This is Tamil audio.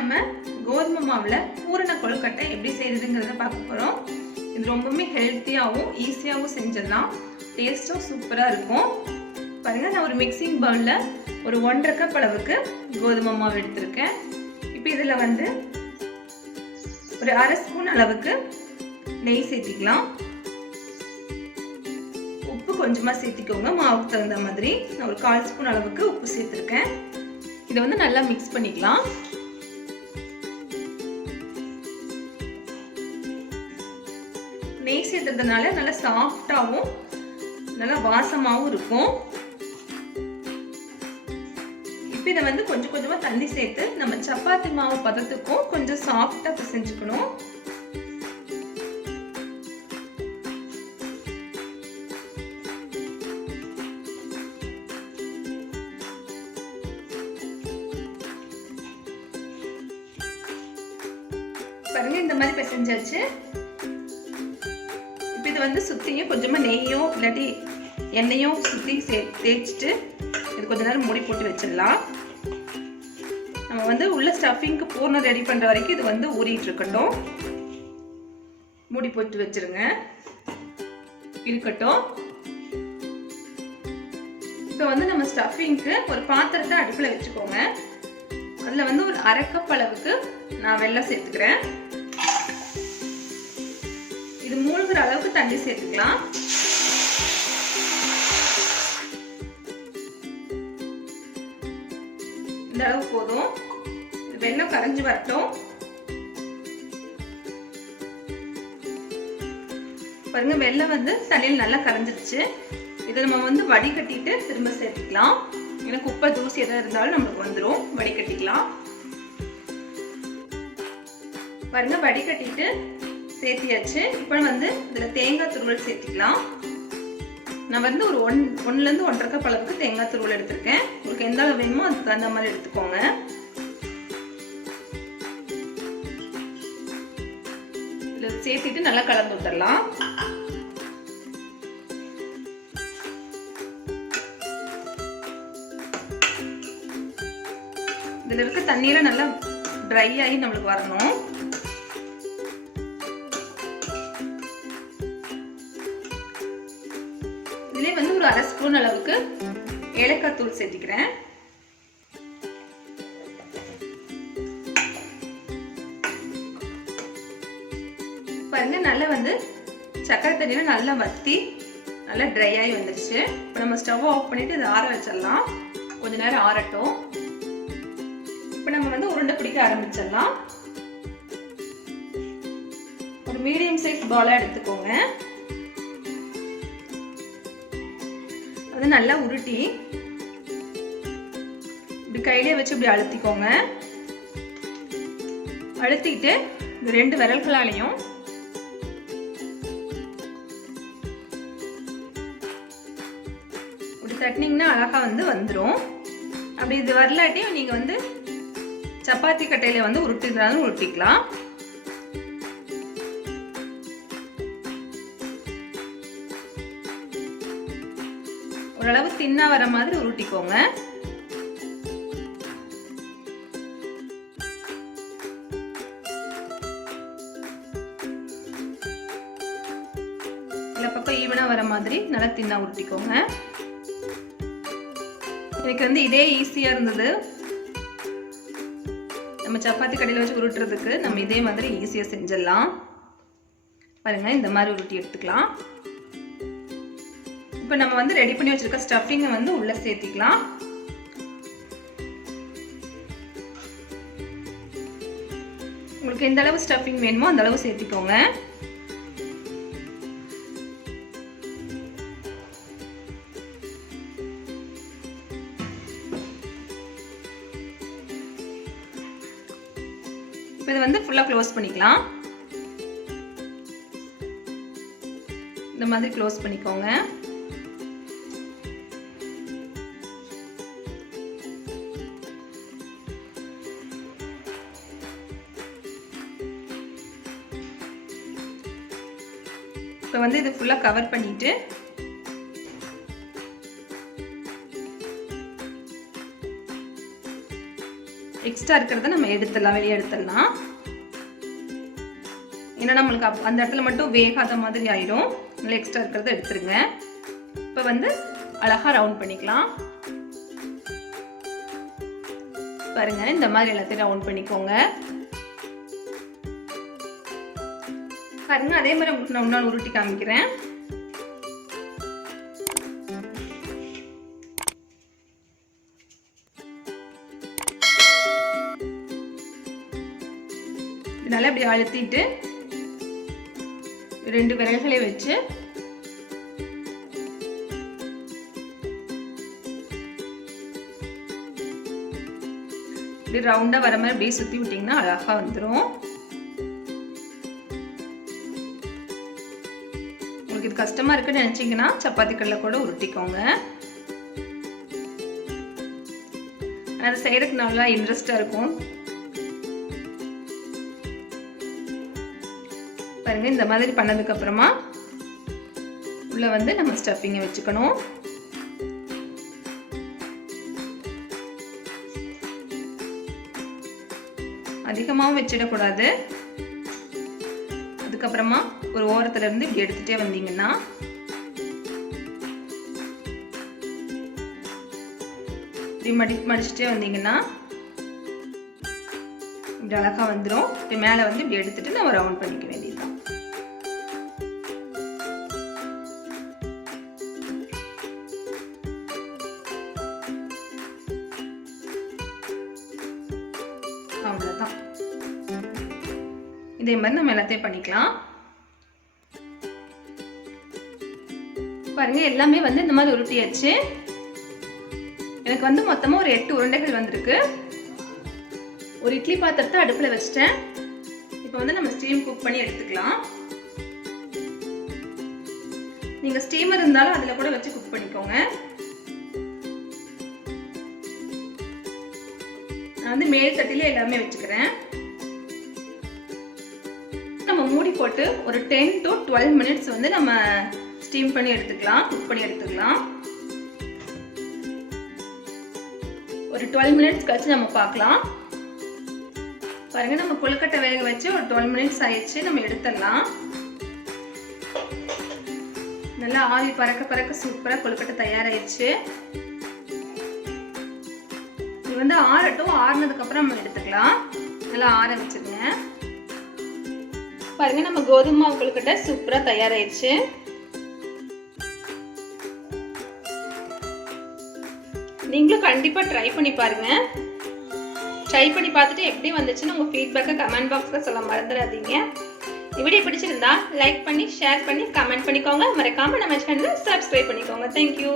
நம்ம கோதுமை மாவில் பூரண கொழுக்கட்டை எப்படி செய்யறதுங்கிறத பார்க்க போகிறோம் இது ரொம்பவுமே ஹெல்த்தியாகவும் ஈஸியாகவும் செஞ்சிடலாம் டேஸ்ட்டும் சூப்பராக இருக்கும். பாருங்கள் நான் ஒரு மிக்சிங் பவுலில் ஒரு ஒன்றரை கப் அளவுக்கு கோதுமை மாவு எடுத்திருக்கேன். இப்போ இதில் வந்து ஒரு அரை ஸ்பூன் அளவுக்கு நெய் சேர்த்திக்கலாம். உப்பு கொஞ்சமாக சேர்த்திக்கோங்க மாவுக்கு தகுந்த மாதிரி. நான் ஒரு கால் ஸ்பூன் அளவுக்கு உப்பு சேர்த்துருக்கேன். இதை வந்து நல்லா மிக்ஸ் பண்ணிக்கலாம். நெய் நல்லா சாஃப்டாகவும் நல்லா வாசமாகவும் இருக்கும். இப்போ இதை வந்து கொஞ்சம் கொஞ்சமாக தண்ணி சேர்த்து நம்ம சப்பாத்தி மாவு பதத்துக்கும் கொஞ்சம் சாஃப்டாக பிசைஞ்சுக்கணும். பாருங்க இந்த மாதிரி பிசைஞ்சாச்சு. இது வந்து சுற்றியும் கொஞ்சமாக நெய்யோ இல்லாட்டி எண்ணெயும் சுற்றி சே தேய்ச்சிட்டு இது கொஞ்ச நேரம் மூடி போட்டு வச்சிடலாம். நம்ம வந்து உள்ள ஸ்டஃபிங்க்கு பூர்ணம் ரெடி பண்ணுற வரைக்கும் இது வந்து ஊறிட்டு இருக்கட்டும். மூடி போட்டு வச்சிருங்க. இருக்கட்டும். இப்போ வந்து நம்ம ஸ்டஃபிங்க்கு ஒரு பாத்திரத்தை அடுப்பில் வச்சுக்கோங்க. அதில் வந்து ஒரு அரை கப் அளவுக்கு நான் வெள்ளம் சேர்த்துக்கிறேன். இது மூழ்கிற அளவுக்கு தண்ணி சேர்த்துக்கலாம். இந்த அளவு போதும். வெண்ணம் வெள்ளம் கரைஞ்சி வரட்டும். பாருங்க வெள்ளம் வந்து தண்ணியில் நல்லா கரைஞ்சிருச்சு. இதை நம்ம வந்து வடிகட்டிட்டு திரும்ப சேர்த்துக்கலாம். ஏன்னா குப்பை தூசி எதாவது இருந்தாலும் நம்மளுக்கு வந்துடும் வடிகட்டிக்கலாம். பாருங்க வடிகட்டிட்டு சேர்த்தியாச்சு. இப்போ வந்து இதில் தேங்காய் துருவல் சேர்த்திக்கலாம். நான் வந்து ஒரு ஒன் ஒன்றுலேருந்து ஒன்றரை கப் அளவுக்கு தேங்காய் துருவல் எடுத்திருக்கேன். உங்களுக்கு எந்த அளவு வேணுமோ அதுக்கு தகுந்த மாதிரி எடுத்துக்கோங்க. இதில் சேர்த்திட்டு நல்லா கலந்து விட்டுடலாம் இதில் இருக்க தண்ணீரை நல்லா ட்ரை ஆகி நம்மளுக்கு வரணும். இதிலே வந்து ஒரு அரை ஸ்பூன் அளவுக்கு ஏலக்காய் தூள் சேர்த்திக்கிறேன். பாருங்க நல்லா வந்து சக்கரை தண்ணியில் நல்லா வத்தி நல்லா ட்ரை ஆகி வந்துருச்சு. இப்போ நம்ம ஸ்டவ் ஆஃப் பண்ணிட்டு இதை ஆற வச்சிடலாம். கொஞ்ச நேரம் ஆறட்டும். இப்போ நம்ம வந்து உருண்டை பிடிக்க ஆரம்பிச்சிடலாம். ஒரு மீடியம் சைஸ் பாலாக எடுத்துக்கோங்க. அது நல்லா உருட்டி இப்படி கையிலே வச்சு இப்படி அழுத்திக்கோங்க. அழுத்திட்டு இந்த ரெண்டு விரல்களாலையும் இப்படி தட்டினீங்கன்னா அழகாக வந்து வந்துடும் அப்படி இது வரலாட்டியும் நீங்கள் வந்து சப்பாத்தி கட்டையில் வந்து உருட்டினாலும் உருட்டிக்கலாம். தின்னா வர மாதிரி உருட்டிக்கோங்க. இந்த பக்கம் ஈவனா வர மாதிரி நல்லா தின்னா உருட்டிக்கோங்க. எனக்கு வந்து இதே ஈஸியா இருந்தது. நம்ம சப்பாத்தி கடையில் வச்சு உருட்டுறதுக்கு நம்ம இதே மாதிரி ஈஸியாக செஞ்சிடலாம். பாருங்க இந்த மாதிரி உருட்டி எடுத்துக்கலாம். இப்போ நம்ம வந்து ரெடி பண்ணி வச்சிருக்க ஸ்டஃபிங்கை வந்து உள்ள சேர்த்திக்கலாம். உங்களுக்கு எந்த அளவு ஸ்டஃபிங் வேணுமோ அந்த அளவு சேர்த்திக்கோங்க. இப்போ இதை வந்து ஃபுல்லாக க்ளோஸ் பண்ணிக்கலாம். இந்த மாதிரி க்ளோஸ் பண்ணிக்கோங்க. இப்போ வந்து இது ஃபுல்லாக கவர் பண்ணிட்டு எக்ஸ்ட்ரா இருக்கிறத நம்ம எடுத்துடலாம் வெளியே எடுத்துடலாம். ஏன்னா நம்மளுக்கு அப்- அந்த இடத்துல மட்டும் வேகாத மாதிரி ஆயிடும். நல்லா எக்ஸ்ட்ரா இருக்கிறத எடுத்துருங்க. இப்போ வந்து அழகாக ரவுண்ட் பண்ணிக்கலாம். பாருங்க இந்த மாதிரி எல்லாத்தையும் ரவுண்ட் பண்ணிக்கோங்க. பாருங்க அதே மாதிரி உங்களுக்கு நான் இன்னொரு உருட்டி காமிக்கிறேன். இதனால இப்படி அழுத்திட்டு ரெண்டு விரல்களை வச்சு இப்படி ரவுண்டா வர மாதிரி அப்படியே சுத்தி விட்டிங்கன்னா அழகா வந்துடும் உங்களுக்கு இது கஷ்டமாக இருக்குன்னு நினச்சிங்கன்னா சப்பாத்தி கல்ல கூட உருட்டிக்கோங்க. அது செய்கிறதுக்கு நல்லா இன்ட்ரெஸ்டாக இருக்கும். பாருங்க இந்த மாதிரி பண்ணதுக்கப்புறமா உள்ளே வந்து நம்ம ஸ்டஃபிங்கை வச்சுக்கணும். அதிகமாகவும் வச்சிடக்கூடாது. அதுக்கப்புறமா ஒரு ஓரத்துல இருந்து இப்படி எடுத்துட்டே வந்தீங்கன்னா இப்படி மடி மடிச்சுட்டே வந்தீங்கன்னா இப்படி அழகா வந்துடும் இப்படி மேலே வந்து இப்படி எடுத்துட்டு நம்ம ரவுண்ட் பண்ணிக்க வேண்டியதுதான். அவ்வளோதான் இதே மாதிரி நம்ம எல்லாத்தையும் பண்ணிக்கலாம். பாருங்க எல்லாமே வந்து இந்த மாதிரி உருட்டியாச்சு. எனக்கு வந்து மொத்தமா ஒரு எட்டு உருண்டைகள் வந்திருக்கு. ஒரு இட்லி பாத்திரத்தை அடுப்புல வச்சுட்டேன். இப்போ வந்து நம்ம ஸ்டீம் குக் பண்ணி எடுத்துக்கலாம். நீங்க ஸ்டீமர் இருந்தாலும் அதுல கூட வச்சு குக் பண்ணிக்கோங்க. நான் வந்து மேல் தட்டிலே எல்லாமே வச்சுக்கிறேன். மூடி போட்டு ஒரு டென் டு டுவெல் மினிட்ஸ் வந்து நம்ம ஸ்டீம் பண்ணி எடுத்துக்கலாம் குக் பண்ணி எடுத்துக்கலாம். ஒரு டுவெல் மினிட்ஸ் கழிச்சு நம்ம பார்க்கலாம். பாருங்க நம்ம கொழுக்கட்டை வேக வச்சு ஒரு டுவெல் மினிட்ஸ் ஆயிடுச்சு நம்ம எடுத்துடலாம். நல்லா ஆவி பறக்க பறக்க சூப்பராக கொழுக்கட்டை தயாராகிடுச்சு இது வந்து ஆறட்டும் ஆறுனதுக்கப்புறம் நம்ம எடுத்துக்கலாம். நல்லா ஆற வச்சுருங்க. பாருங்க நம்ம கோதுமை மாவு கொழுக்கட்டை சூப்பரா தயாராயிடுச்சு. நீங்களும் கண்டிப்பா ட்ரை பண்ணி பாருங்க. ட்ரை பண்ணி பார்த்துட்டு எப்படி வந்துச்சுன்னு உங்க ஃபீட்பேக்கை கமெண்ட் பாக்ஸ்ல சொல்ல மறந்துடாதீங்க. இப்படி வீடியோ பிடிச்சிருந்தா லைக் பண்ணி ஷேர் பண்ணி கமெண்ட் பண்ணிக்கோங்க. மறக்காம நம்ம சேனலை சப்ஸ்கிரைப் பண்ணிக்கோங்க. தேங்க்யூ